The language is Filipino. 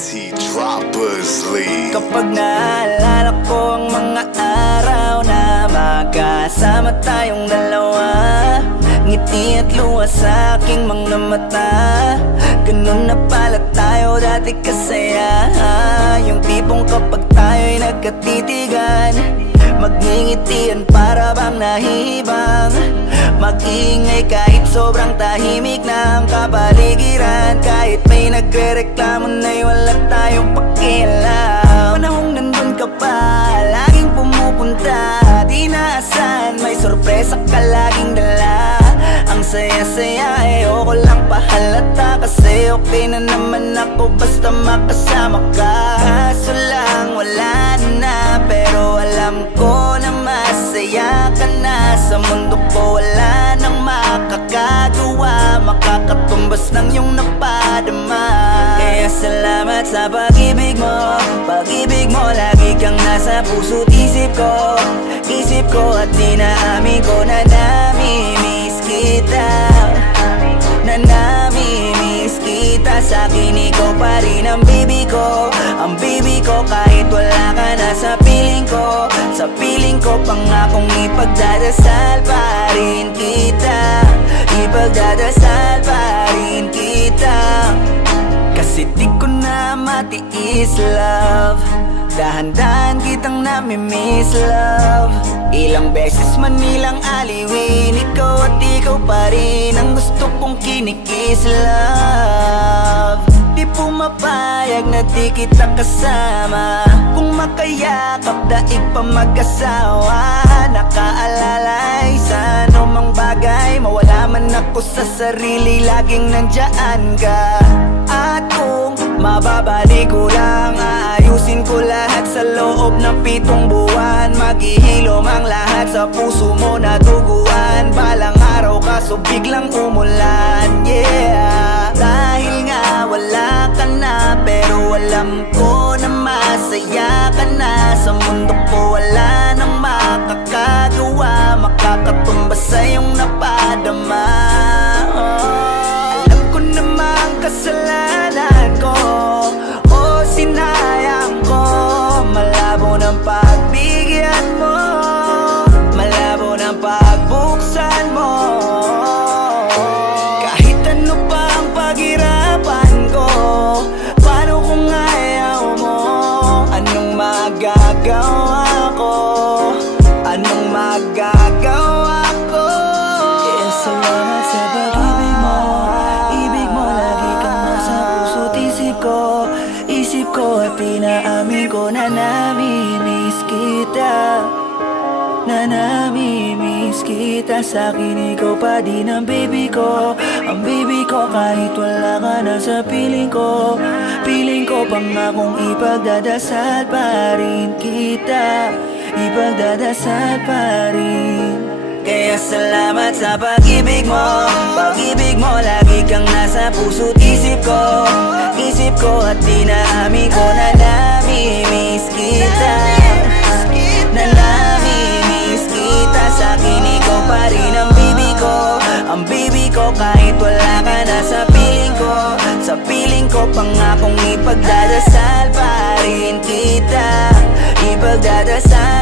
T Droppers League. Kapag naalala ko ang mga araw na magkasama tayong dalawa, ngiti at luha sa aking mga mata. Ganun na pala tayo dati kasaya. Yung tipong kapag tayo'y nagkatitigan, magngingitian para bang nahihibang. Mag-iingay kahit sobrang tahimik na ang kapaligiran. Kahit may nagre-reklamo na'y wala tayong pakialam. Panahong nandun ka pa, laging pumupunta, di naasahan, may sorpresa ka laging dala. Ang saya-saya, ayoko lang pahalata, kasi okay na naman ako basta makasama ka. Kaso lang wala na, pero alam ko na masaya ka na. Sa mundo ko wala nang makakagawa, makakatumbas ng iyong napadama. Kaya salamat sa pag-ibig mo, pag-ibig mo. Lagi kang nasa puso't isip ko, isip ko. At dinaamin ko na namimiss kita, na namimiss kita. Sa'kin ikaw pa rin ang baby ko, ang baby ko. Kahit wala ka na sa piling ko, sa piling ko, pangakong ipagdadasal pa rin kita, ipagdadasal pa rin kita. Kasi di ko na matiis, love, dahan-dahan kitang namimiss, love. Ilang beses man nilang aliwin, ikaw at ikaw pa rin ang gusto kong kinikis, love. Di pumapayag na di kita kasama, kung makayakap daig pa mag-asawa. Nakaalalay sa anumang bagay, mawala man ako sa sarili, laging nandyan ka. At kung mababalik ko lang, aayusin ko lahat sa loob ng 7 buwan. Maghihilom ang lahat sa puso mo na duguan. Balang araw kaso biglang umulan, yeah. Dahil nga wala ka na, pero alam ko na masaya ka na. Sa mundo ko wala nang makakagawa, makakatumbas sa iyong napadama. Alam ko namang kasalanan ko, o sinayang ko. Malabo ng pagbigyan mo, malabo ng pagbuksan mo. Kahit ano pa ang paghirapan ko, paano kung ayaw mo? Anong magagawa ko? Anong magagawa ko? Kaya salamat sa pag-ibig mo, ibig mo. Lagi kang nasa puso't isip ko, isip ko. At pinaamin ko na namimiss kita, na namimiss kita. Sa'kin ikaw pa din ang baby ko, ang baby ko. Kahit wala ka na sa piling ko, piling ko. Pangakong ipagdadasal pa rin kita, ipagdadasal pa rin. Kaya salamat sa pag-ibig mo, pag-ibig mo. Lagi kang nasa puso't isip ko, isip ko. At dinaamin ko na namimiss kita, na namimiss kita. Sa'kin ikaw pa rin ang baby ko, ang baby ko. Kahit wala ka na sa piling ko, sa piling ko. Pangakong ipagdadasal pa rin kita, ipagdadasal